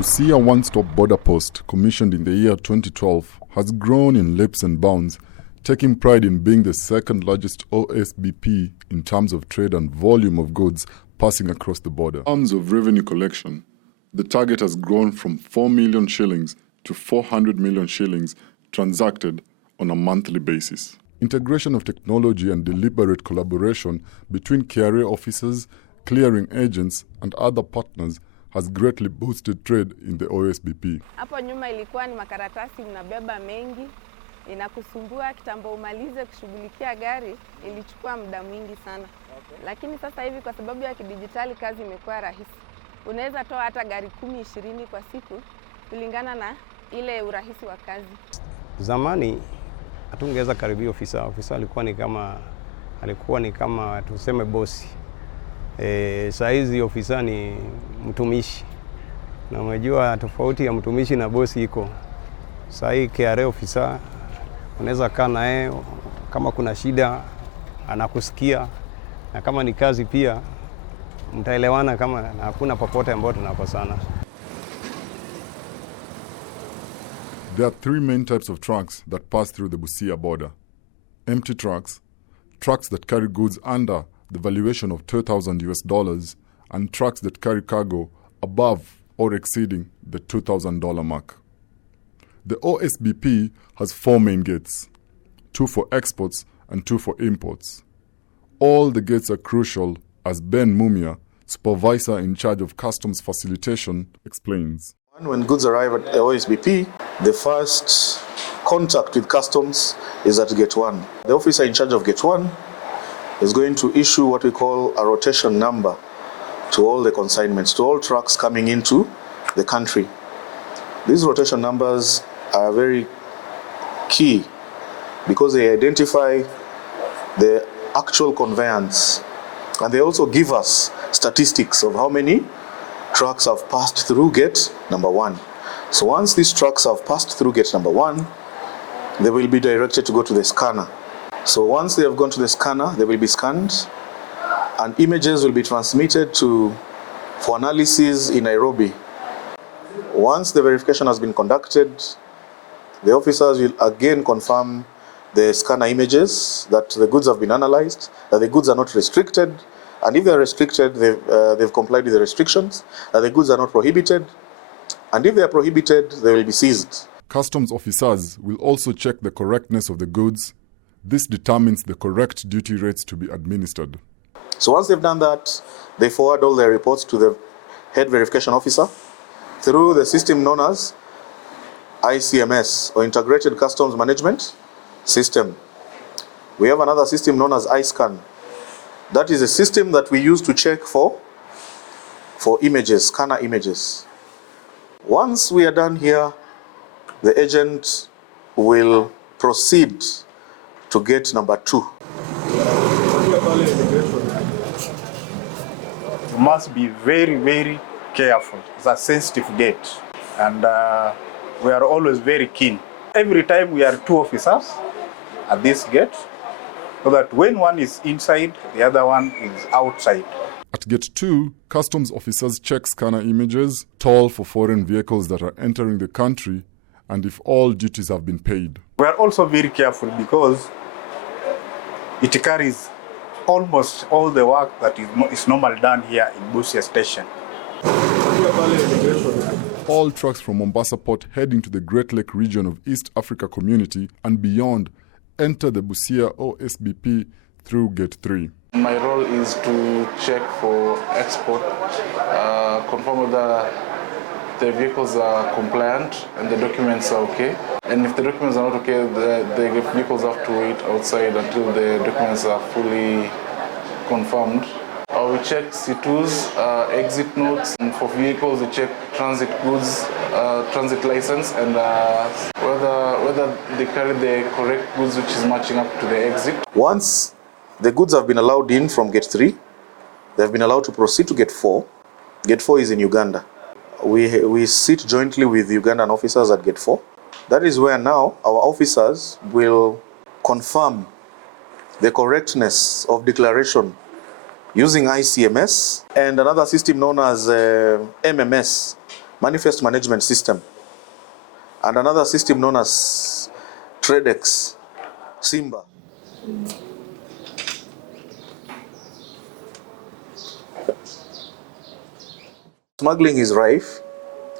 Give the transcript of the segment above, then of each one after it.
Busia one-stop border post, commissioned in the year 2012, has grown in leaps and bounds, taking pride in being the second largest OSBP in terms of trade and volume of goods passing across the border. In terms of revenue collection, the target has grown from 4 million shillings to 400 million shillings transacted on a monthly basis. Integration of technology and deliberate collaboration between KRA officers, clearing agents and other partners has greatly boosted trade in the OSBP. Hapo nyuma ilikuwa ni makaratasi mnabeba mengi, inakusumbua kitambo umalize kushughulikia gari, ilichukua muda mwingi sana. Lakini sasa hivi kwa sababu ya kidijitali kazi imekuwa rahisi. Unaweza toa hata gari 10-20 kwa siku kulingana na ile urahisi wa kazi. Zamani hatungeweza karibia ofisa. Ofisa alikuwa ni kama tuseme bosi. Saa hizi ofisa ni mtumishi. Na unajua tofauti ya mtumishi na bosi iko. Saa hii KRA ofisa unaweza kaa naye kama kuna shida anakusikia, na kama ni kazi pia mtaelewana, kama hakuna popote ambapo tunakosana. There are three main types of trucks that pass through the Busia border. Empty trucks, trucks that carry goods under the valuation of $2,000, and trucks that carry cargo above or exceeding the $2,000 mark. The OSBP has 4 main gates, 2 for exports and 2 for imports. All the gates are crucial, as Ben Mumia, supervisor in charge of customs facilitation, explains. When goods arrive at OSBP, the first contact with customs is at gate 1. The officer in charge of gate 1 is going to issue what we call a rotation number to all the consignments, to all trucks coming into the country. These rotation numbers are very key because they identify the actual conveyance, and they also give us statistics of how many trucks have passed through gate number 1. So once these trucks have passed through gate number 1, they will be directed to go to the scanner. So once they have gone to the scanner, they will be scanned, and images will be transmitted for analysis in Nairobi. Once the verification has been conducted, the officers will again confirm the scanner images that the goods have been analyzed, that the goods are not restricted, and if they are restricted, they've complied with the restrictions, that the goods are not prohibited, and if they are prohibited, they will be seized. Customs officers will also check the correctness of the goods. This determines the correct duty rates to be administered. So once they've done that, they forward all their reports to the head verification officer through the system known as ICMS, or Integrated Customs Management System. We have another system known as iScan. That is a system that we use to check for images, scanner images. Once we are done here, the agent will proceed to gate number 2. You must be very, very careful. It's a sensitive gate, and we are always very keen. Every time we are 2 officers at this gate, so that when one is inside, the other one is outside. At gate 2, customs officers check scanner images, toll for foreign vehicles that are entering the country, and if all duties have been paid. We are also very careful because it carries almost all the work that is normally done here in Busia station. All trucks from Mombasa Port heading to the Great Lake region of East Africa Community and beyond enter the Busia OSBP through gate 3. My role is to check for export, confirm whether the vehicles are compliant and the documents are okay. And if the documents are not okay, the vehicles have to wait outside until the documents are fully confirmed. We check C2s, exit notes, and for vehicles we check transit goods, transit license, and whether they carry the correct goods which is matching up to the exit. Once the goods have been allowed in from gate 3, they have been allowed to proceed to gate 4. Gate 4 is in Uganda. We sit jointly with Ugandan officers at gate 4. That is where now our officers will confirm the correctness of declaration using ICMS and another system known as MMS, manifest management system, and another system known as TradeX, Simba. Smuggling is rife,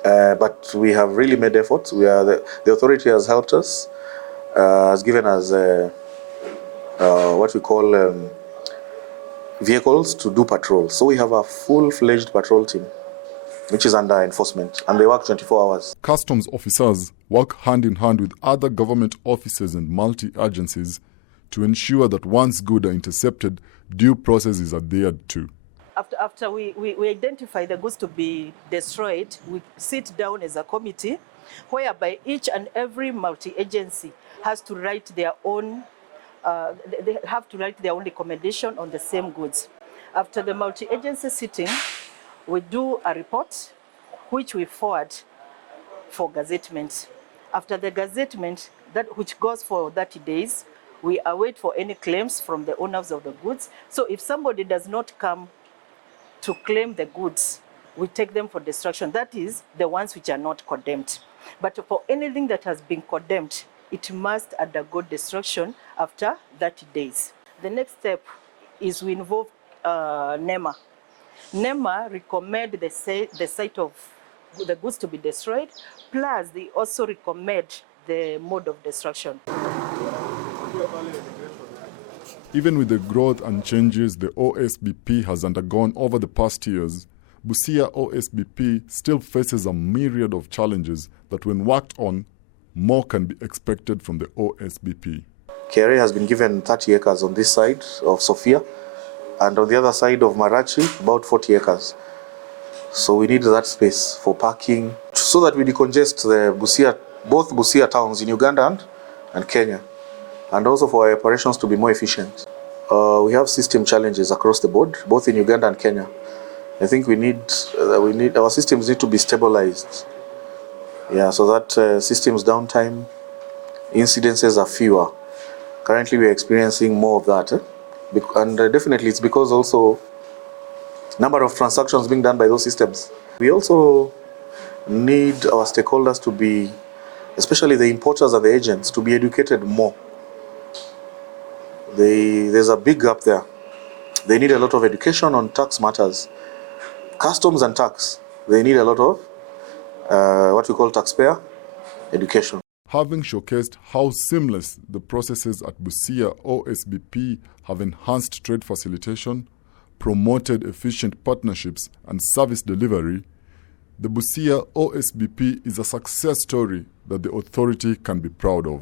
but we have really made efforts. The authority has helped us, has given us what we call vehicles to do patrols. So we have a full-fledged patrol team, which is under enforcement, and they work 24 hours. Customs officers work hand in hand with other government offices and multi-agencies to ensure that once goods are intercepted, due process is adhered to. After we identify the goods to be destroyed, we sit down as a committee whereby each and every multi-agency has to write their own, they have to write their own recommendation on the same goods. After the multi-agency sitting, we do a report which we forward for gazettement. After the gazettement, which goes for 30 days, we await for any claims from the owners of the goods. So if somebody does not come to claim the goods, we take them for destruction. That is the ones which are not condemned. But for anything that has been condemned, it must undergo destruction after 30 days. The next step is we involve NEMA. NEMA recommend the site of the goods to be destroyed, plus they also recommend the mode of destruction. Even with the growth and changes the OSBP has undergone over the past years, Busia OSBP still faces a myriad of challenges that when worked on, more can be expected from the OSBP. KRA has been given 30 acres on this side of Sofia, and on the other side of Marachi, about 40 acres. So we need that space for parking, so that we decongest both Busia towns in Uganda and Kenya, and also for our operations to be more efficient. We have system challenges across the board, both in Uganda and Kenya. I think our systems need to be stabilized. Yeah, so that systems downtime, incidences are fewer. Currently, we are experiencing more of that, and definitely it's because also number of transactions being done by those systems. We also need our stakeholders to be, especially the importers and the agents, to be educated more. There's a big gap there. They need a lot of education on tax matters. Customs and tax, they need a lot of what we call taxpayer education. Having showcased how seamless the processes at Busia OSBP have enhanced trade facilitation, promoted efficient partnerships and service delivery, the Busia OSBP is a success story that the authority can be proud of.